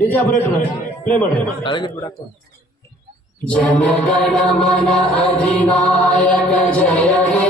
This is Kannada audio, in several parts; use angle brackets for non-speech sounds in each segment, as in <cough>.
ಡಿಜೆ ಆಪರೇಟರ್ ಪ್ಲೇ ಮಾಡಿ ಜನ ಗಣ ಮನ ಅಧಿನಾಯಕ ಜಯ ಹೇ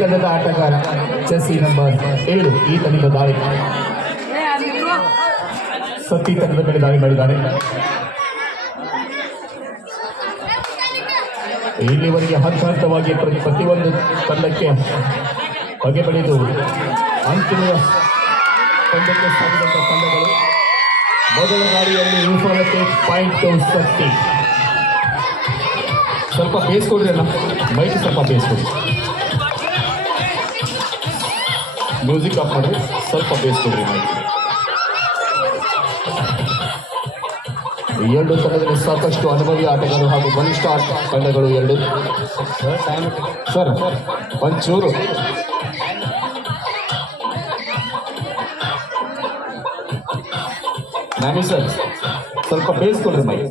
ತಂಡದ ಆಟಗಾರ ಚೆಸ್ಸಿ ನಂಬರ್ ಏಳು ಈ ತಂಡದ ದಾಳಿ. ಸತಿ ತಂಡದ ಮೇಲೆ ದಾಳಿ ಮಾಡಿದ್ದಾರೆ ಇಲ್ಲಿವರೆಗೆ ಹಂತ ಹಂತವಾಗಿ ಪ್ರತಿ ಪ್ರತಿಯೊಂದು ತಂಡಕ್ಕೆ ಬಗೆ ಬೆಳೆದು ಅಂತಿಮ ತಂಡಕ್ಕೆ ತಂಡಗಳು. ಮೊದಲ ಗಾಡಿಯಲ್ಲಿ ವಿಫಲತೆ ಪಾಯಿಂಟ್ ಸತ್ತಿ. ಸ್ವಲ್ಪ ಬೇಯಿಸ್ಕೊಡ್ರಿ ಅಲ್ಲ ಮೈಕ್ ಸ್ವಲ್ಪ ಬೇಯಿಸ್ಕೊಡ್ರಿ ಮ್ಯೂಸಿಕ್ ಆಫ್ ಮಾಡಿ, ಸ್ವಲ್ಪ ಮೈಕ್. ಎರಡು ತಂಡದಲ್ಲಿ ಸಾಕಷ್ಟು ಅನುಭವಿ ಆಟಗಾರರು ಹಾಗೂ ಬಲಿಷ್ಠ ಆಟ ತಂಡಗಳು ಎರಡು. ಸರ್ ಒಂಚೂರು. ನಾನು ಸರ್ ಸ್ವಲ್ಪ ಬೇಯಿಸ್ಕೊಡ್ರಿ ಮೈಕ್.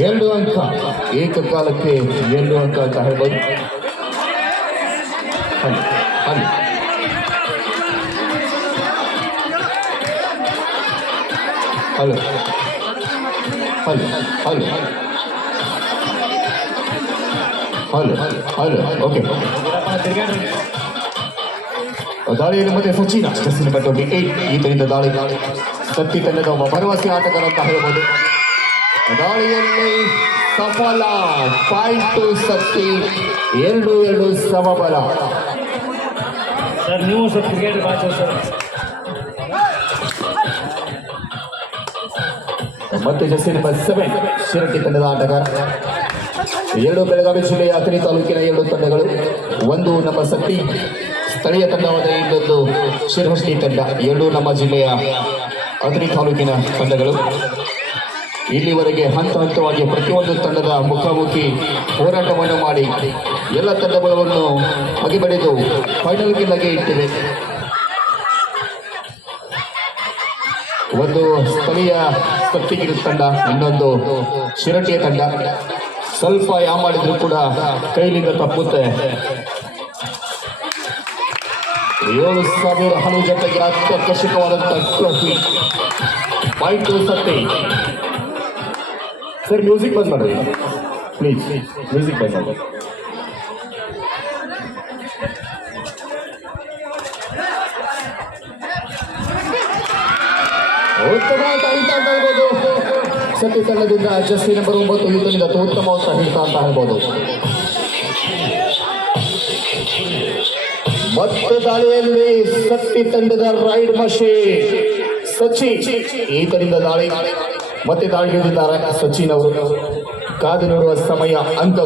ಎರಡು ಅಂಕ ಏಕಕಾಲಕ್ಕೆ ಎರಡು ಅಂಕ ಅಂತ ಹೇಳ್ಬೋದು ಅಲ್ಲಿ ಅಲ್ಲಿ hello hello hello hello hello okay ದಾಳಿಯಲ್ಲಿ ಮತ್ತೆ ಸಚಿನ ಚೆಸ್ಸಿನ ಪಟ್ಟೋಟಿ ಏಟ್ ಈತನಿಂದ ದಾಳಿ ದಾಳಿ ಸತ್ತಿ ತಂಡದ ಒಬ್ಬ ಭರವಸೆ ಆಟಗಾರ ಅಂತ ಹೇಳ್ಬೋದು ದಾಳಿಯಲ್ಲಿ ಸಫಲ ಪಾಯಿಂಟ್ ಸತ್ತಿ ಎರಡು ಎರಡು ಸಮಬಲ. ಸರ್ ನೀವು ಸ್ವಲ್ಪ ಕ್ರಿಕೆಟ್ ಬಾಚ ಸರ್. ಮತ್ತೆ ಜೆಸ್ಸಿ ನಂಬರ್ ಸೆವೆನ್ ಶಿರಟ್ಟಿ ತಂಡದ ಆಟಗಾರ. ಎರಡು ಬೆಳಗಾವಿ ಜಿಲ್ಲೆಯ ಅಥಣಿ ತಾಲೂಕಿನ ಎರಡು ತಂಡಗಳು ಒಂದು ನಮ್ಮ ಸತ್ತಿ ಸ್ಥಳೀಯ ತಂಡವಾದ ಇನ್ನೊಂದು ಶಿರಹಟ್ಟಿ ತಂಡ ಎರಡು ನಮ್ಮ ಜಿಲ್ಲೆಯ ಅಥಣಿ ತಾಲೂಕಿನ ತಂಡಗಳು. ಇಲ್ಲಿವರೆಗೆ ಹಂತ ಹಂತವಾಗಿ ಪ್ರತಿಯೊಂದು ತಂಡದ ಮುಖಾಮುಖಿ ಹೋರಾಟವನ್ನು ಮಾಡಿ ಎಲ್ಲ ತಂಡಗಳನ್ನು ಅಗಿಬಡಿದು ಫೈನಲ್ಗೆ ಲಗೆ ಇಟ್ಟಿದೆ. ಒಂದು ಸ್ಥಳೀಯ ಸತ್ತಿಗಿರಿ ತಂಡ, ಇನ್ನೊಂದು ಶಿರಟಿಯ ತಂಡ. ಸ್ವಲ್ಪ ಯಾವ ಮಾಡಿದ್ರು ಕೂಡ ಕೈಲಿಂದ ತಪ್ಪುತ್ತೆ. ಏಳು ಸಾವಿರ ಹಲವು ಜೊತೆಗೆ ಅತ್ಯಾಕರ್ಷಕವಾದಂತಹ ಟ್ರೋಫಿ ಪಾಯಿಂಟ್ ಸತ್ತಿ. ಸರ್ ಮ್ಯೂಸಿಕ್ ಬಂದ್ ಮಾಡ್ರಿ ಪ್ಲೀಸ್ ಮ್ಯೂಸಿಕ್ ಬಂದ್ ಮಾಡಿ ಉತ್ತಮ ಹಿತ ಅಂತ ಹೇಳ್ಬೋದು ಸತ್ಯ ತಂಡದಿಂದ ಜಸ್ಸಿ ನಂಬರ್ ಒಂಬತ್ತು ಈತನಿಂದ ಉತ್ತಮವಾದ ಹಿತ ಅಂತ ಹೇಳ್ಬೋದು ಮತ್ತೆ ದಾಳಿಯಲ್ಲಿ ಸತ್ತಿ ತಂಡದ ರೈಡ್ ಮಷಿ ಸಚಿ ಈತನಿಂದ ದಾಳಿ ಮತ್ತೆ ದಾಳಿಗಿಳಿದಿದ್ದಾರೆ ಸಚಿನ್ ಅವರು ಕಾದು ನೋಡುವ ಸಮಯ ಅಂಕ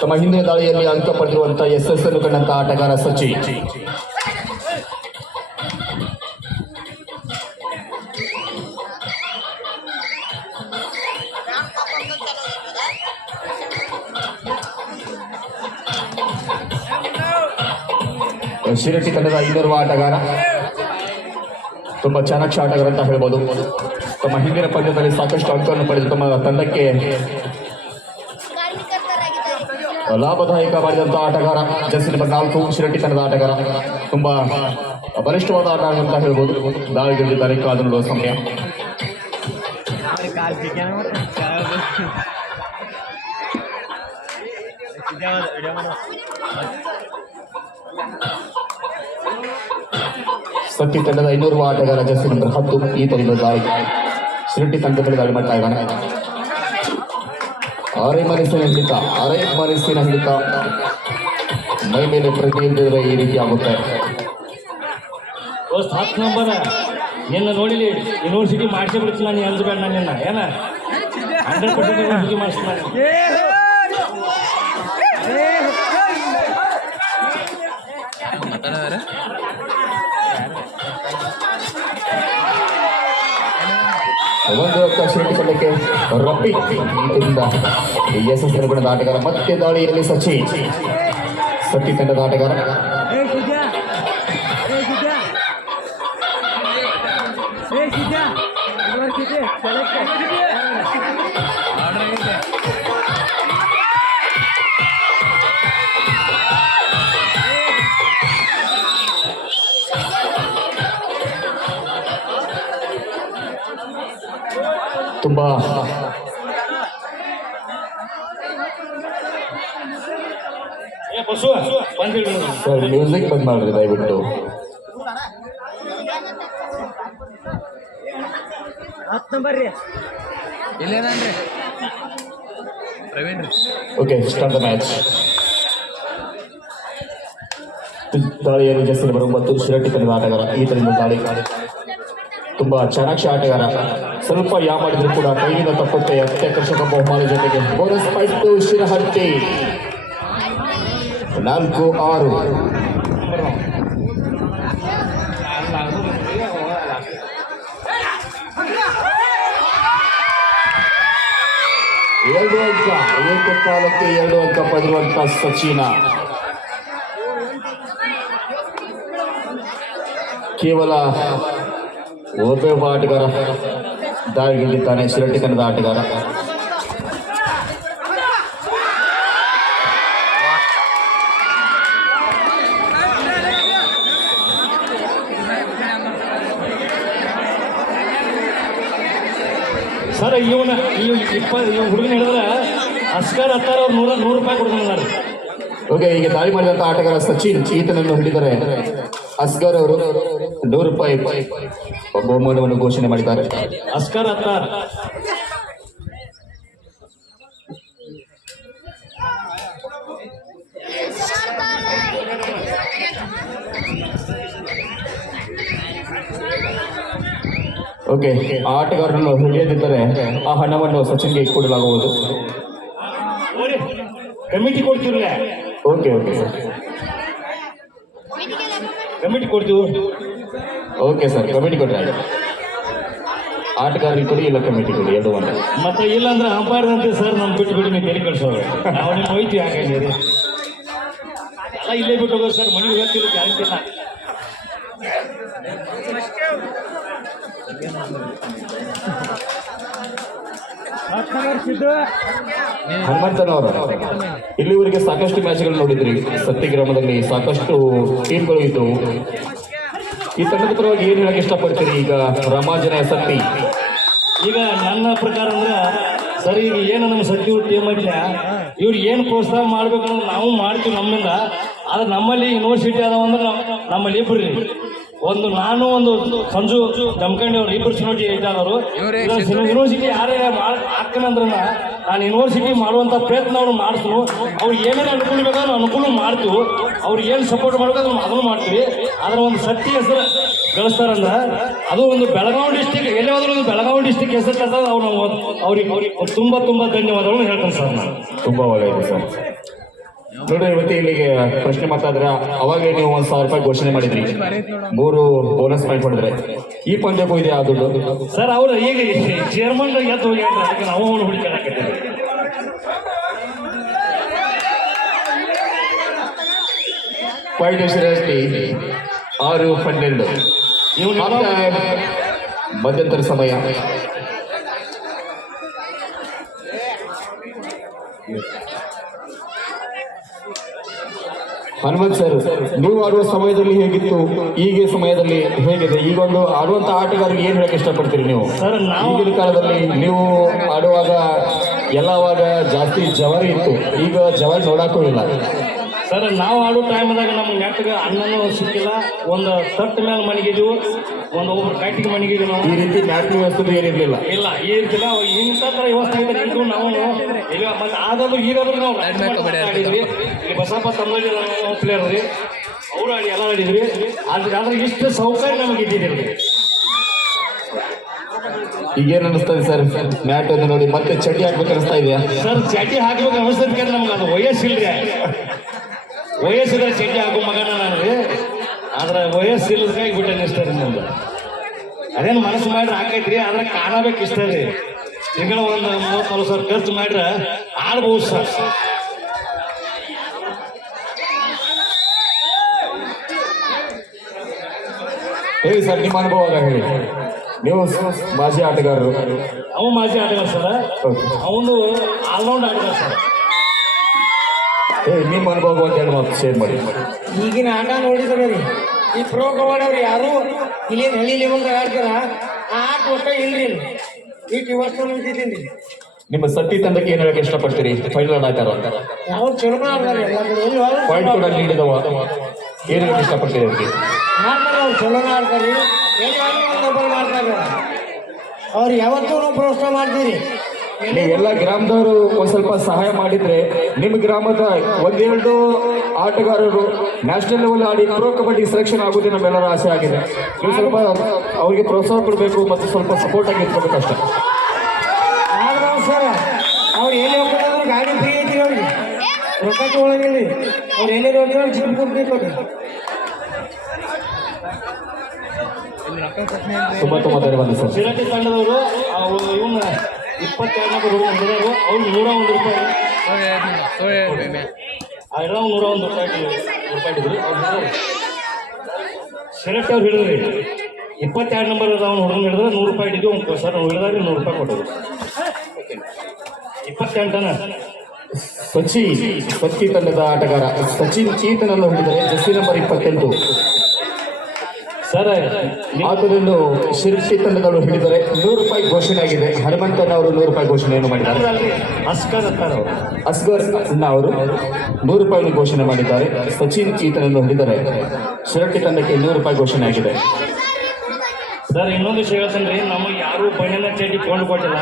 ತಮ್ಮ ಹಿಂದಿನ ದಾಳಿಯಲ್ಲಿ ಅಂಕ ಪಡೆದಿರುವಂತಹ ಎಸ್ ಎಸ್ ಅನ್ನು ಕಂಡಂತ ಆಟಗಾರ ಸಚಿನ್ ಶಿರಟ್ಟಿ ತಂಡದ ಆಟಗಾರ. ತುಂಬಾ ಚೆನ್ನಾಗಿ ಆಟಗಾರ ಅಂತ ಹೇಳ್ಬೋದು. ತಮ್ಮ ಹಿಂದಿನ ಪಂದ್ಯದಲ್ಲಿ ಸಾಕಷ್ಟು ಅಂಕವನ್ನು ಪಡೆದು ತಮ್ಮ ತಂಡಕ್ಕೆ ಲಾಭದಾಯಕ ಮಾಡಿದಂತಹ ಆಟಗಾರ ಜರ್ಸಿ ನಂಬರ್ ನಾಲ್ಕು ಶಿರಟ್ಟಿ ತಂಡದ ಆಟಗಾರ. ತುಂಬಾ ಬಲಿಷ್ಠವಾದ ಆಟ ಅಂತ ಹೇಳ್ಬೋದು. ದಾಳಿಗಿಳಿದಿದ್ದಾರೆ ಕಾದು ನೋಡುವ ಸಮಯ. <laughs> ಸತ್ತಿ ತಂಡದ ಐನೂರು ಆಟಗಾರ ಜರ್ಸಿ ನಂಬರ್ ಹತ್ತು ಈ ತಂಡದ ದಾಳಿ. ಶಿರಟ್ಟಿ ತಂಡದಲ್ಲಿ ದಾಳಿ ಮಾಡ್ತಾ ಇದ್ದಾನೆ. ಅರೆ ಮನಸ್ಸಿನ ಹಿಡಿತ ಅರೆ ಮನಸ್ಸಿನ ಹಿಡಿತ. ಮೈ ಮೇಲೆ ಪ್ರತಿಯೊಂದಿದ್ರೆ ಈ ರೀತಿ ಆಗುತ್ತೆ. ಹತ್ತು ನಂಬರ್ ನಿನ್ನ ನೋಡಿಲಿ ಯೂನಿವರ್ಸಿಟಿ ಮಾಡಿಸಿ ಬಿಡ್ತೀನಿ ನಾನು ಅಂದ್ಬೇಡ ನಾನು ನಿನ್ನ. ಏನ? ಹಂಡ್ರೆಡ್ ಪರ್ಸೆಂಟ್ ಯೂನಿವರ್ಸಿಟಿ ಮಾಡಿಸ್ತೀನಿ ಒಂದು ಶಿರಟ್ಟಿ ತಂಡಕ್ಕೆ ಇದರಿಂದ ಎಸ್ ಎಸ್ ಗುಣದ ಆಟಗಾರ ಮತ್ತೆ ದಾಳಿಯಲ್ಲಿ ಸಚಿ ಸಚಿ ತಂಡದ ಆಟಗಾರ. ತುಂಬಾ ಸರ್ ಮ್ಯೂಸಿಕ್ ಬಂದ್ ಮಾಡ್ರಿ ದಯವಿಟ್ಟು. ಓಕೆ ಸ್ಟಾರ್ಟ್ ದ ಮ್ಯಾಚ್ ದಾಳಿಯಲ್ಲಿ ಜಸ್ಸಿನ ಬರುವ ಮತ್ತು ಶಿರಟ್ಟಿ ತಂಡದ ಆಟಗಾರ ಈ ತಂಡದ ದಾಳಿ. ತುಂಬಾ ಚಾಣಾಕ್ಷ ಆಟಗಾರ. ಸ್ವಲ್ಪ ಯಾ ಮಾಡಿದ್ರು ಕೂಡ ಕೈಯಿಂದ ತಪ್ಪುತ್ತೆ. ಅತ್ಯಾಕರ್ಷಕ ಬಹುಮಾನ ಜೊತೆಗೆ. Bonus point Shirahatti. ನಾಲ್ಕು, ಆರು. ಎರಡು ಅಂಕ. ಏಕಕಾಲಕ್ಕೆ ಎರಡು ಅಂಕ ಪಡೆದಿರುವಂತ ಸಚಿನ. ಕೇವಲ ಒಬ್ಬ ಆಟಗಾರ ದಾಳಿಗಿಳಿದ್ದಾನೆ ಶಿರಟ್ಟಿ ಕನ್ನಡ ಆಟಗಾರ. ಸರ್ ಇವನ ಇವ್ ಇಪ್ಪ ಇವ್ ಹುಡುಗನ ಹೇಳಿದ್ರೆ ಅಸ್ಕರ್ ಹತ್ತಾರ ಅವ್ರು ನೂರ ನೂರು ರೂಪಾಯಿ ಕೊಡ್ತಾರೆ ಓಕೆ ಈಗ ದಾಳಿ ಮಾಡಿದಂತ ಆಟಗಾರ ಸಚಿನ್ ಚೀತನನ್ನು ಹಿಡಿದರೆ ಅಸ್ಗರ್ ಅವರು ನೂರು ರೂಪಾಯಿ. ಬಹುಮಾನವನ್ನು ಘೋಷಣೆ ಮಾಡಿದ್ದಾರೆ. ಅಸ್ಕರ್ ಹತ್ತಾರ್ ಓಕೆ ಆ ಆಟಗಾರರನ್ನು ಹಿಡಿಯದಿದ್ದರೆ ಆ ಹಣವನ್ನು ಸಚಿನ್ಗೆ ಕೊಡಲಾಗುವುದು. ಓಡಿ ಕಮಿಟಿ ಕೊಡ್ತಿರ್ಲ ಓಕೆ ಓಕೆ ಸರ್ ಕಮಿಟಿ ಕೊಡ್ತೀವಿ. ಓಕೆ ಸರ್ ಕಮಿಟಿ ಕೊಡ್ರಿ. ಆಟಗಾರರಿಗೆ ಕೊಡಿ ಇಲ್ಲ ಕಮಿಟಿ ಕೊಡಿ ಎರಡು ಒಂದು. ಮತ್ತೆ ಇಲ್ಲ ಅಂದ್ರೆ ಅಂಪೈರ್ ಅಂತೆ ಸರ್ ನಮ್ ಬಿಟ್ಟು ಬಿಟ್ಟು ನೀವು ತೆಲಿ ಕಳ್ಸೋರು ನಾವು ನಿಮ್ಮ ಯಾಕೆ ಯಾಕಂದ್ರೆ ಎಲ್ಲ ಇಲ್ಲೇ ಬಿಟ್ಟು ಹೋಗೋದು ಸರ್ ಮನೆಗೆ ಹೋಗ್ತಿಲ್ಲ ಗ್ಯಾರಂಟಿ ಇಲ್ಲ. ಹನುಮಂತನವರು ಇಲ್ಲಿವರೆಗೆ ಸಾಕಷ್ಟು ಮ್ಯಾಚ್ಗಳು ನೋಡಿದ್ರಿ. ಸತ್ಯ ಗ್ರಾಮದಲ್ಲಿ ಸಾಕಷ್ಟು ಟೀಮ್ಗಳು ಇದ್ದವು ಈ ತಂಡದ ಪರವಾಗಿ ಏನು ಹೇಳಕ್ಕೆ ಇಷ್ಟಪಡ್ತೀರಿ ಈಗ ರಾಮಾಜನ ಸತ್ತಿ ಈಗ ನನ್ನ ಪ್ರಕಾರ ಅಂದ್ರೆ, ಸರಿ, ಈಗ ಏನು ನಮ್ಮ ಸಚಿವರು ಟೀಮ್ ಐತೆ ಇವ್ರು ಏನು ಪ್ರೋತ್ಸಾಹ ಮಾಡ್ಬೇಕು ನಾವು ಮಾಡ್ತೀವಿ ನಮ್ಮಿಂದ ಆದ್ರೆ ನಮ್ಮಲ್ಲಿ ಯೂನಿವರ್ಸಿಟಿ ಅದಾವ ಅಂದ್ರೆ ನಮ್ಮಲ್ಲಿ ಇಬ್ಬರು. ಒಂದು ನಾನು ಒಂದು ಸಂಜು ಜಮಖಂಡಿ ಅವರು ಇಬ್ಬರು ಸಿನೋಜಿ ಇದ್ದಾರವರು. ಇವ್ರೇ ಯೂನಿವರ್ಸಿಟಿ ಯಾರೇ ಹಾಕ್ತಾನಂದ್ರೆ ನಾನು ಯೂನಿವರ್ಸಿಟಿ ಮಾಡುವಂಥ ಪ್ರಯತ್ನ ಅವ್ರು ಮಾಡ್ತೀನಿ ಅವ್ರು ಏನೇನು ಅನುಕೂಲ ಬೇಕಾದ್ರೂ ಅನುಕೂಲ ಮಾಡ್ತೀವಿ. ಅವ್ರು ಏನು ಸಪೋರ್ಟ್ ಮಾಡ್ಬೇಕು ಅದನ್ನು ಮಾಡ್ತೀವಿ. ಅದರ ಒಂದು ಸತ್ಯ ಹೆಸರು ಗಳಿಸ್ತಾರಂದ್ರೆ ಅದು ಒಂದು ಬೆಳಗಾವಿ ಡಿಸ್ಟಿಕ್ ಎಲ್ಲೇ ಹೋದ್ರೂ ಒಂದು ಬೆಳಗಾವಿ ಡಿಸ್ಟಿಕ್ ಹೆಸರು ತರ್ತದ ಅವ್ರು ನಾವು ಅವ್ರಿಗೆ ಅವ್ರಿಗೆ ತುಂಬ ತುಂಬ ಧನ್ಯವಾದಗಳನ್ನು ಹೇಳ್ತೇನೆ ಸರ್ ನಾನು. ತುಂಬ ಒಳ್ಳೆಯದು ಸರ್. ನೋಡಿ ಇವತ್ತು ಇಲ್ಲಿಗೆ ಪ್ರಶ್ನೆ ಮಾತಾದ್ರೆ ಅವಾಗೇ ನೀವು ಒಂದ್ ಸಾವಿರ ರೂಪಾಯಿ ಘೋಷಣೆ ಮಾಡಿದ್ರಿ. ಮೂರು ಬೋನಸ್ ಪಾಯಿಂಟ್ ಹೊಡೆದ್ರೆ. ಈ ಪಂದ್ಯಕ್ಕೂ ಇದೆ ಆ ದುಡ್ಡು? ಸರ್ ಅವರು ಈಗ ಚೇರ್ಮನ್ ಎದ್ದು ಅದಕ್ಕೆ ನಾವು ಪಾಯಿಂಟ್ ಶ್ರೇಷ್ಠಿ ಆರು ಮತ್ತೆ ಮಧ್ಯಂತರ ಸಮಯ. ಹನುಮಂತ್ ಸರ್ ನೀವು ಆಡುವ ಸಮಯದಲ್ಲಿ ಹೇಗಿತ್ತು? ಈಗ ಸಮಯದಲ್ಲಿ ಹೇಗಿದೆ? ಈಗ ಒಂದು ಆಡುವಂತ ಆಟಗಾರರಿಗೆ ಏನ್ ಹೇಳಕ್ ಇಷ್ಟಪಡ್ತೀರಿ ನೀವು? ಸರ್ ನಾವು ಈಗಿನ ಕಾಲದಲ್ಲಿ ನೀವು ಆಡುವಾಗ ಎಲ್ಲವಾಗ ಜಾಸ್ತಿ ಜವಾರಿ ಇತ್ತು. ಈಗ ಜವಾರಿ ನೋಡಕ್ಕೂ ಇಲ್ಲ. ಸರ್ ನಾವು ಆಡೋ ಟೈಮ್ದಾಗ ನಮ್ಗೆ ನೆಟ್ಟಗೆ ಅನ್ನನೂ ಸಿಕ್ಕಿಲ್ಲ. ಒಂದು ತಟ್ಟ ಮೇಲೆ ಮಣಗಿದೀವಿ ಒಂದು ಒಬ್ರು ಕಟ್ಟಿಗೆ ಮಣಗಿದೀವಿ ನಾವು. ಈ ರೀತಿ ಮ್ಯಾಟ್ ವ್ಯವಸ್ಥೆ ಏನಿರಲಿಲ್ಲ. ಇಲ್ಲ ಈ ರೀತಿಲ್ಲ ಇಂಥ ಥರ ವ್ಯವಸ್ಥೆ ನಾವು ಇಲ್ಲ ಮತ್ತೆ ಆದರೂ ಈಗಾದ್ರೂ ನಾವು. ಬಸಪ್ಪ ತಮ್ಮಲ್ಲಿ ಪ್ಲೇಯರ್ ರೀ. ಅವ್ರು ಆಡಿ ಎಲ್ಲ ಆಡಿದ್ವಿ ಆದ್ರೆ ಆದ್ರೆ ಇಷ್ಟು ಸೌಕರ್ಯ ನಮಗೆ. ಇದ್ದಿದ್ದೀರಿ ಈಗ ಏನ್ ಅನಿಸ್ತದೆ ಸರ್? ಮ್ಯಾಟ್ ಅನ್ನು ನೋಡಿ ಮತ್ತೆ ಚಟಿ ಹಾಕ್ಬೇಕು ಅನಿಸ್ತಾ ಇದೆಯಾ? ಸರ್ ಚಟಿ ಹಾಕ್ಬೇಕು ಅನಿಸ್ತದೆ ನಮ್ಗೆ. ಅದು ವಯಸ್ಸಿಲ್ರಿ. ವಯಸ್ಸಿದ್ರೆ ಚಟಿ ಹಾಕೋ ಮಗನ ನಾನು ರೀ. ಆದ್ರೆ ವಯಸ್ಸಿಲ್ಲದಕ್ಕಾಗಿ ಬಿಟ್ಟೆ ಇಷ್ಟ ರೀ ನಮ್ದು ಅದೇನು ಮನಸ್ಸು ಮಾಡ್ರೆ ಹಾಕೈತ್ರಿ ಆದ್ರೆ ಕಾಣಬೇಕು ಇಷ್ಟ ರೀ. ತಿಂಗಳ ಒಂದು ಮೂವತ್ತು ಸಾವಿರ ಖರ್ಚು ಮಾಡ್ರೆ ಆಡ್ಬೋದು ಸರ್. ಹೇಳಿ ಸರ್ ನಿಮ್ಮ ಅನುಭವ ಹೇಳಿ. ನೀವು ಮಾಜಿ ಆಟಗಾರರು. ಅವ ಮಾಜಿ ಆಟಗಾರ ಸರ್. ಅವನು ಆಲ್ರೌಂಡ್ ಆಟಗಾರ ಸರ್. ನಿಮ್ಮ ಅನುಭವ ಅಂತ ಹೇಳಿ ಮಾತು ಶೇರ್ ಮಾಡಿ. ಈಗಿನ ಆಟ ನೋಡಿದ್ರೆ ರೀ ಈ ಪ್ರೋ ಕಬಡ್ಡಿ ಯಾರು? ಇಲ್ಲಿ ಹಳ್ಳಿ ಲೆವೆಲ್ ಆಡ್ತಾರ. ಆ ಆಟ ಒಟ್ಟ ಇಲ್ರಿ ಇಲ್ಲಿ. ಈ ವರ್ಷ ನಿಂತಿದ್ದೀನಿ ನಿಮ್ಮ ಸತ್ತಿ ತಂಡಕ್ಕೆ ಏನ್ ಹೇಳಕ್ ಇಷ್ಟಪಡ್ತೀರಿ? ಫೈನಲ್ ಆಡ್ತಾರ ಯಾವ ಚಲೋ ಆಡ್ತಾರೆ ಪಾಯಿಂಟ್ ಕೂಡ ನೀಡಿದವ. ಏನ್ ಇಷ್ಟಪಡ್ತೀವಿ ಇಷ್ಟಪಡ್ತೀರಿ ಮಾಡ್ತಾರೆ ಅವ್ರು ಚಲೋ ಆಡ್ತಾರೆ ಮಾಡ್ತಾರೆ. ಅವ್ರು ಯಾವತ್ತೂ ನಾವು ಪ್ರೋತ್ಸಾಹ ಮಾಡ್ತೀರಿ. ಎಲ್ಲ ಗ್ರಾಮದವರು ಒಂದ್ ಸ್ವಲ್ಪ ಸಹಾಯ ಮಾಡಿದ್ರೆ ನಿಮ್ಮ ಗ್ರಾಮದ ಒಂದೆರಡು ಆಟಗಾರರು ನ್ಯಾಷನಲ್ ಲೆವೆಲ್ ಆಡಿ ಪ್ರೋ ಕಬಡ್ಡಿ ಸೆಲೆಕ್ಷನ್ ಆಗುದೇ ನಮ್ಮೆಲ್ಲರ ಆಸೆ ಆಗಿದೆ. ನೀವು ಸ್ವಲ್ಪ ಅವ್ರಿಗೆ ಪ್ರೋತ್ಸಾಹ ಕೊಡಬೇಕು ಮತ್ತು ಸ್ವಲ್ಪ ಸಪೋರ್ಟ್ ಆಗಿ ಇಟ್ಕೋಬೇಕು ಅಷ್ಟೇ. ಆದ್ರೆ ಸರ್ ಅವ್ರು ಎಲ್ಲಿ ಹೋಗ್ಬೇಕಾದ್ರು ಗಾಡಿ ಫ್ರೀ ಐತಿ ಅವ್ರಿಗೆ ರೊಕ್ಕ ತಗೊಳಂಗಿಲ್ಲ ಅವ್ರು ಎಲ್ಲಿ ಹೋಗಿರೋ ಜಿಮ್ ಕೊಡ್ಬೇಕು ಸಿರಟಿ ತಂಡದವರು ಅವ್ರು ಇವನ್ನ ಇಪ್ಪತ್ತೆರಡು ನಂಬರ್ ಹುಡುಗ ಹಿಡಿದವರು ಅವ್ರು ನೂರ ಒಂದು ರೂಪಾಯಿ. ಎಲ್ಲ ನೂರ ಒಂದು ರೂಪಾಯಿ ರೂಪಾಯಿ ಇಟ್ಟಿದ್ರು ಅವ್ರು ಹಿಡಿದ್ರು ಸಿರಟಿ ಅವ್ರು ಹಿಡಿದ್ರಿ ಇಪ್ಪತ್ತೆರಡು ನಂಬರ್ ಅವ್ನು ಹುಡುಗನ ಹಿಡಿದ್ರೆ ನೂರು ರೂಪಾಯಿ ಅವ್ನು ಸರ್ ಅವ್ನು ಹಿಡಿದಾಗ ನೂರು ರೂಪಾಯಿ ಕೊಟ್ಟರು ಇಪ್ಪತ್ತೆಂಟನ? ಸಚಿ ಪತ್ತಿ ತಂಡದ ಆಟಗಾರ. ಸಚಿನ್ ಚೀತನನ್ನು ಹಿಡಿದರೆ ಜಸ್ಸಿ ನಂಬರ್ ಇಪ್ಪತ್ತೆಂಟು. ಸರ್ ಆತನನ್ನು ಶಿರ್ಸಿ ತಂಡದವರು ಹಿಡಿದರೆ ನೂರು ರೂಪಾಯಿ ಘೋಷಣೆ ಆಗಿದೆ. ಹನುಮಂತನ್ ಅವರು ನೂರು ರೂಪಾಯಿ ಘೋಷಣೆಯನ್ನು ಮಾಡಿದ್ದಾರೆ. ಅಸ್ಕರ್ ಅಣ್ಣ ಅವರು. ಅಸ್ಗರ್ ಅವರು ನೂರು ರೂಪಾಯಿ ಘೋಷಣೆ ಮಾಡಿದ್ದಾರೆ. ಸಚಿನ್ ಚೀತನನ್ನು ಹಿಡಿದರೆ ಶಿರಟ್ಟಿ ತಂಡಕ್ಕೆ ನೂರು ರೂಪಾಯಿ ಘೋಷಣೆ ಆಗಿದೆ. ಸರ್ ಇನ್ನೊಂದು ವಿಷಯ ಹೇಳ್ತೇನೆ ರೀ. ನಮಗೆ ಯಾರು ಬಣ್ಣಿನ ಚೇಟಿ ಕೊಂಡು ಕೊಟ್ಟಿಲ್ಲ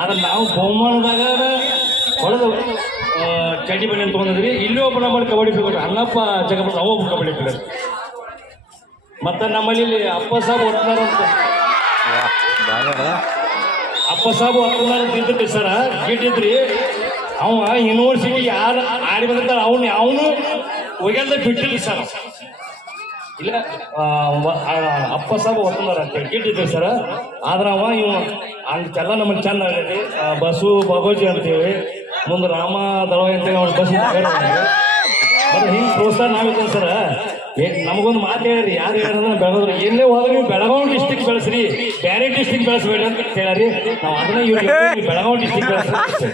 ಆದ್ರೆ ನಾವು ಬಹುಮಾನದಾಗ ಹೊಡೆದು ಚಡ್ಡಿ ಬಣ್ಣ ತೊಗೊಂಡಿದ್ರಿ. ಇಲ್ಲಿ ಒಬ್ಬ ನಮ್ಮಲ್ಲಿ ಕಬಡ್ಡಿ ಪ್ಲೇಯರ್ ಅಣ್ಣಪ್ಪ ಜಗಪ್ಪ ಅವ ಕಬಡ್ಡಿ ಪ್ಲೇಯರ್ ಮತ್ತೆ ನಮ್ಮಲ್ಲಿ ಅಪ್ಪ ಸಾಬ್ ಒತ್ತನಾರ ಅಂತ. ಅಪ್ಪ ಸಾಬ್ ಒತ್ತನಾರ ಅಂತ ಸರ ಗಿಟ್ಟಿದ್ರಿ ಅವ ಯೂನಿವರ್ಸಿಟಿ ಯಾರು ಆಡಿ ಬಂದಿರ್ತಾರ ಅವನು ಅವನು ಒಗ್ಯಾದ ಬಿಟ್ಟಿಲ್ಲ ಸರ್. ಇಲ್ಲ ಅಪ್ಪ ಸಾಬ್ ಒತ್ತಂದಾರ ಅಂತೇಳಿ ಗಿಟ್ಟಿದ್ರಿ ಸರ್. ಆದ್ರೆ ಅವ ಇವ ಅಂತೆಲ್ಲ ನಮಗೆ ಚಂದ ಆಗೈತಿ. ಬಸು, ಬಗೋಜಿ ಅಂತೇಳಿ. ಮುಂದೆ ರಾಮ ದಳವಾಯಿ ಅಂತ ಅವ್ನ ಬಸ್ ಮತ್ತೆ ಹಿಂಗೆ ಪ್ರೋತ್ಸಾಹ ಸರ್? ಏ ನಮಗೊಂದು ಮಾತು ಹೇಳ್ರಿ. ಯಾರು ಹೇಳಿದ್ರೆ ಬೆಳೆದ್ರು ಎಲ್ಲೇ ಹೋದ್ರೆ ನೀವು ಬೆಳಗಾವಿ ಡಿಸ್ಟಿಕ್ ಬೆಳೆಸ್ರಿ. ಬೇರೆ ಡಿಸ್ಟಿಕ್ ಬೆಳೆಸ್ಬೇಡಿ ಅಂತ ಕೇಳ್ರಿ ನಾವು ಅದನ್ನ ಇವ್ರು ಬೆಳಗಾವ್ ಡಿಸ್ಟಿಕ್ ಬೆಳೆಸ್ರಿ.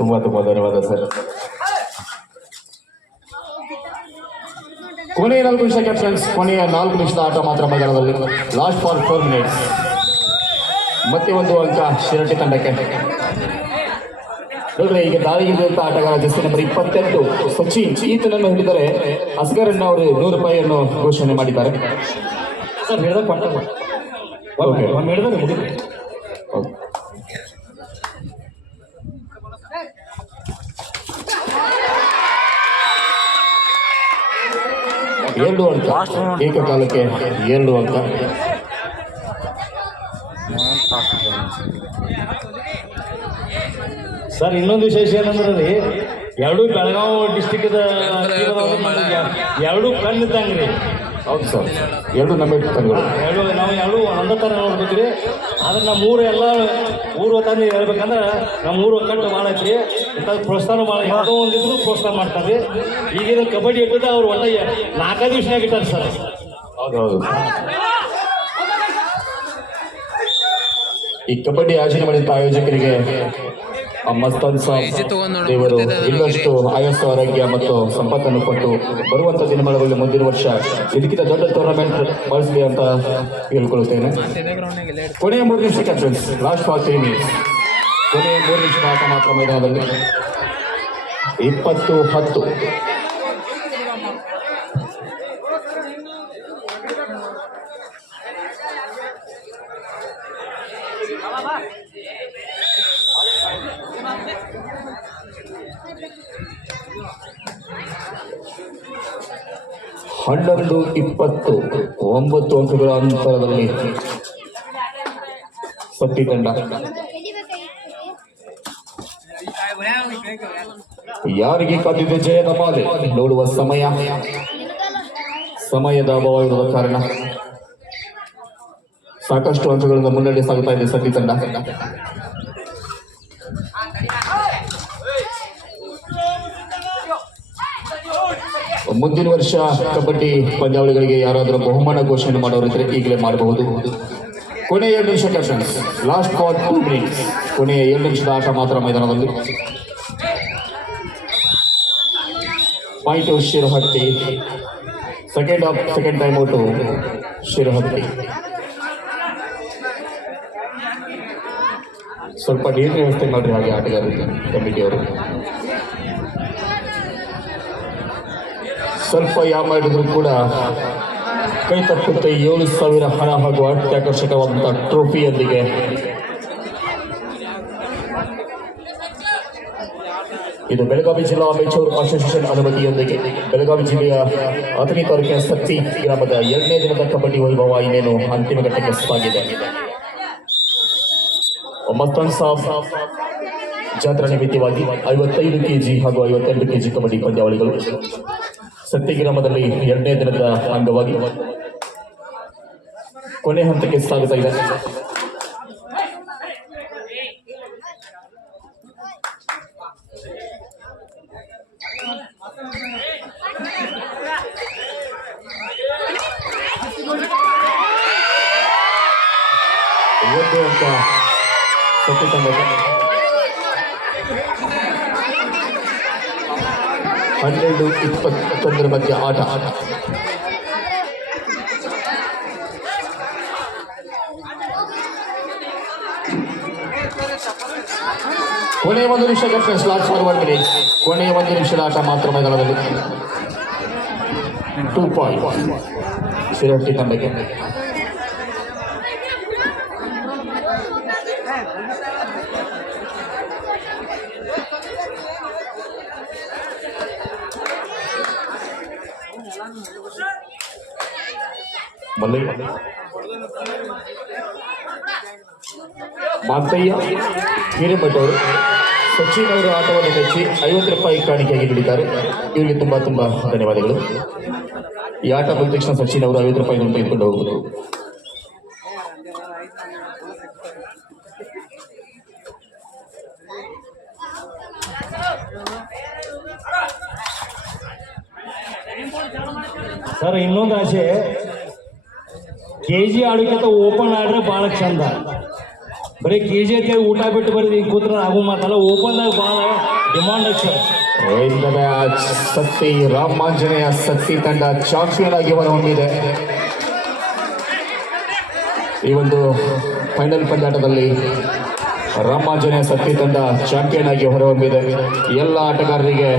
ತುಂಬಾ ತುಂಬಾ ಧನ್ಯವಾದ ಸರ್. ಕೊನೆಯ ನಾಲ್ಕು ನಿಮಿಷ ಕ್ಯಾಪ್ಟನ್ಸ್ ಕೊನೆಯ ನಾಲ್ಕು ನಿಮಿಷದ ಆಟ ಮಾತ್ರ ಮೈದಾನದಲ್ಲಿ ಲಾಸ್ಟ್ ಫಾರ್ ಫೋರ್ ಮಿನಿಟ್ಸ್ ಮತ್ತೆ ಒಂದು ಅಂಕ ಶಿರಟಿ ತಂಡಕ್ಕೆ. ಈಗ ದಾಳಿಗಿರುವಂತ ಆಟಗಾರ ಜಸ್ಟ್ ನಂಬರ್ ಇಪ್ಪತ್ತೆಂಟು ಸಚಿನ್ ಈತನನ್ನು ಹಿಡಿದರೆ ಅಸ್ಗರನ್ನ ಅವರು ನೂರು ರೂಪಾಯಿಯನ್ನು ಘೋಷಣೆ ಮಾಡಿದ್ದಾರೆ. ಸರ್. ಎರಡು ಅಂತ. ಏಕಕಾಲಕ್ಕೆ ಎರಡು ಅಂಕ ಸರ್ ಇನ್ನೊಂದು ವಿಶೇಷ ಏನಂದ್ರೆ ರೀ ಎರಡು ಬೆಳಗಾವಿ ಡಿಸ್ಟಿಕ್ ಎರಡು ಕಣ್ಣಿದ್ದಂಗೆ ರೀ. ಹೌದು ಸರ್. ಎರಡು ನಮ್ಮ ಎರಡು ನಾವು ಎರಡು ಒಂದ ಥರ ನೋಡ್ಬೇಕ್ರಿ ಆದ್ರೆ ನಮ್ಮ ಊರು ಎಲ್ಲ ಊರು ತಂದು ಹೇಳ್ಬೇಕಂದ್ರೆ ನಮ್ಮ ಊರು ಒಕ್ಕಟ್ಟು ಭಾಳ ಐತ್ರಿ. ಇಂಥ ಪ್ರೋತ್ಸಾಹ ಭಾಳ ಯಾವುದೋ ಒಂದಿದ್ರು ಪ್ರೋತ್ಸಾಹ ಮಾಡ್ತಾರೆ ಈಗಿನ ಕಬಡ್ಡಿ ಇಟ್ಟಿದ್ರೆ ಅವ್ರು ಒಳ್ಳೆ ನಾಲ್ಕೈದು ದಿವಸ ಇಟ್ಟಾರೆ ಸರ್. ಹೌದು ಹೌದು. ಈ ಕಬಡ್ಡಿ ಆಯೋಜನೆ ಮಾಡಿದಂತ ಆಯೋಜಕರಿಗೆ ಮಸ್ತನ್ ಸಾಬ್ ದೇವರು ಇನ್ನಷ್ಟು ಆಯಸ್ಸು ಆರೋಗ್ಯ ಮತ್ತು ಸಂಪತ್ತನ್ನು ಕೊಟ್ಟು ಬರುವಂತಹ ದಿನಮಾನಗಳಲ್ಲಿ ಮುಂದಿನ ವರ್ಷ ಇದಕ್ಕಿಂತ ದೊಡ್ಡ ಟೂರ್ನಮೆಂಟ್ ಬಳಸಲಿ ಅಂತ ಹೇಳ್ಕೊಳ್ತೇನೆ ಕೊನೆಯ ಮೂರು ನಿಮಿಷ captains last for three minutes ಮೂರು ನಿಮಿಷ ಆಟ ಮಾತ್ರ ಮೈದಾನದಲ್ಲಿ. ಇಪ್ಪತ್ತು ಹತ್ತು. ಹನ್ನೊಂದು ಇಪ್ಪತ್ತು, ಒಂಬತ್ತು ಅಂಕಗಳ ಅಂತರದಲ್ಲಿ ಪಟ್ಟಿ ತಂಡ. ಯಾರಿಗೆ ಕಾದಿದೆ ಜಯದ ಮಾಲೆ ನೋಡುವ ಸಮಯ. ಸಮಯದ ಅಭಾವ ಇರುವ ಕಾರಣ ಸಾಕಷ್ಟು ಅಂಕಗಳಿಂದ ಮುನ್ನಡೆ ಸಾಗುತ್ತಾ ಇದೆ ಸತ್ತಿ ತಂಡ. ಮುಂದಿನ ವರ್ಷ ಕಬಡ್ಡಿ ಪಂದ್ಯಾವಳಿಗಳಿಗೆ ಯಾರಾದರೂ ಬಹುಮಾನ ಘೋಷಣೆ ಮಾಡೋರಿದ್ರೆ ಈಗಲೇ ಮಾಡಬಹುದು. ಕೊನೆಯ ಎರಡು ನಿಮಿಷ ಕಷ್ಟ ಲಾಸ್ಟ್ ಫಾರ್ ಟೂ ಮಿನಿಟ್ಸ್ ಕೊನೆಯ ಎರಡು ನಿಮಿಷದ ಆಟ ಮಾತ್ರ ಮೈದಾನದಲ್ಲಿ. Point Shirahatti. Second of second time out Shirahatti. ಸ್ವಲ್ಪ ನೀರಿನ ವ್ಯವಸ್ಥೆ ಮಾಡಿರಿ ಹಾಗೆ ಆಟಗಾರರಿಗೆ, ಕಮಿಟಿಯವರು. ಸ್ವಲ್ಪ ಯಾವ ಮಾಡಿದ್ರು ಕೂಡ ಕೈ ತಪ್ಪುತ್ತೆ ಏಳು ಸಾವಿರ ಹಣ ಹಾಗೂ ಅತ್ಯಾಕರ್ಷಕವಾದಂಥ ಟ್ರೋಫಿಯೊಂದಿಗೆ. ಇದು ಬೆಳಗಾವಿ ಜಿಲ್ಲಾ ಮೈಚೂರು ಅಸೋಸಿಯೇಷನ್ ಅನುಮತಿಯೊಂದಿಗೆ. ಬೆಳಗಾವಿ ಜಿಲ್ಲೆಯ ಅಥಣಿ ತಾಲೂಕಿನ ಸತ್ತಿ ಗ್ರಾಮದ ಎರಡನೇ ದಿನದ ಕಬಡ್ಡಿ ವೈಭವ ಇನ್ನೇನು ಅಂತಿಮ ಘಟ್ಟಕ್ಕೆ ಸಾಗಿದೆ ಜಾತ್ರಾ ನಿಮಿತ್ತವಾಗಿ ಐವತ್ತೈದು ಕೆಜಿ ಹಾಗೂ ಐವತ್ತೆಂಟು ಕೆಜಿ ಕಬಡ್ಡಿ ಪಂದ್ಯಾವಳಿಗಳು. ಸತ್ತಿ ಗ್ರಾಮದಲ್ಲಿ ಎರಡನೇ ದಿನದ ಅಂಗವಾಗಿ ಕೊನೆ ಹಂತಕ್ಕೆ ಸಾಗುತ್ತಾ ಇದೆ. ಒಂದು ಅಂಕ ಸತ್ತಿ ತಂಡಕ್ಕೆ ಹನ್ನೆರಡು ಇಪ್ಪತ್ತೊಂದರ ಮಧ್ಯೆ ಆಟ ಕೊನೆಯ ಒಂದು ನಿಮಿಷ ಡಿಫರೆನ್ಸ್ ಲಾಸ್ಟ್ ಫಾರ್ವರ್ಡ್ ಮಿನಿಟ್ ಕೊನೆಯ ಒಂದು ನಿಮಿಷದ ಆಟ ಮಾತ್ರ ಮೈದಾನದಲ್ಲಿ ಟೂ ಪಾಯಿಂಟ್ ಶಿರಹಟ್ಟಿ ತಂಡಕ್ಕೆ ಮಲ್ಲಯ್ಯ ಮಾತಯ್ಯ ಹಿರೇಮಠ ಅವರು ಸಚಿನ್ ಅವರ ಆಟವನ್ನು ಮೆಚ್ಚಿ ಐವತ್ತು ರೂಪಾಯಿ ಕಾಣಿಕೆಯಾಗಿ ನೀಡಿದ್ದಾರೆ ಇವರಿಗೆ ತುಂಬ ತುಂಬ ಧನ್ಯವಾದಗಳು. ಈ ಆಟ ಬಂದ ತಕ್ಷಣ ಸಚಿನ್ ಅವರು ಐವತ್ತು ರೂಪಾಯಿ ತೆಗೆದುಕೊಂಡು ಹೋಗುವುದು ಸರ್, ಇನ್ನೊಂದು ಆಸೆ. ಕೆ ಜಿ ಆಡೋಕ್ಕಿಂತ ಓಪನ್ ಆಡ್ರೆ ಭಾಳ ಚಂದ. ಬರೀ ಕೆ ಜಿ ಕೈ ಊಟ ಬಿಟ್ಟು ಬರೀ ಹಿಂಗೆ ಕೂತ್ರ ಆಗೋ ಮಾತಲ್ಲ ಓಪನ್ದಾಗ ಭಾಳ ಡಿಮಾಂಡ್ ಐತೆ ಮ್ಯಾಚ್ ಸತ್ತಿ ರಾಮಾಂಜನೇಯ ಸತ್ತಿ ತಂಡ ಚಾಂಪಿಯನ್ ಆಗಿ ಹೊರಹೊಮ್ಮಿದೆ ಈ ಒಂದು ಫೈನಲ್ ಪಂದ್ಯಾಟದಲ್ಲಿ ರಾಮಾಂಜನೇಯ ಸತ್ತಿ ತಂಡ ಚಾಂಪಿಯನ್ ಆಗಿ ಹೊರಹೊಮ್ಮಿದೆ ಎಲ್ಲ ಆಟಗಾರರಿಗೆ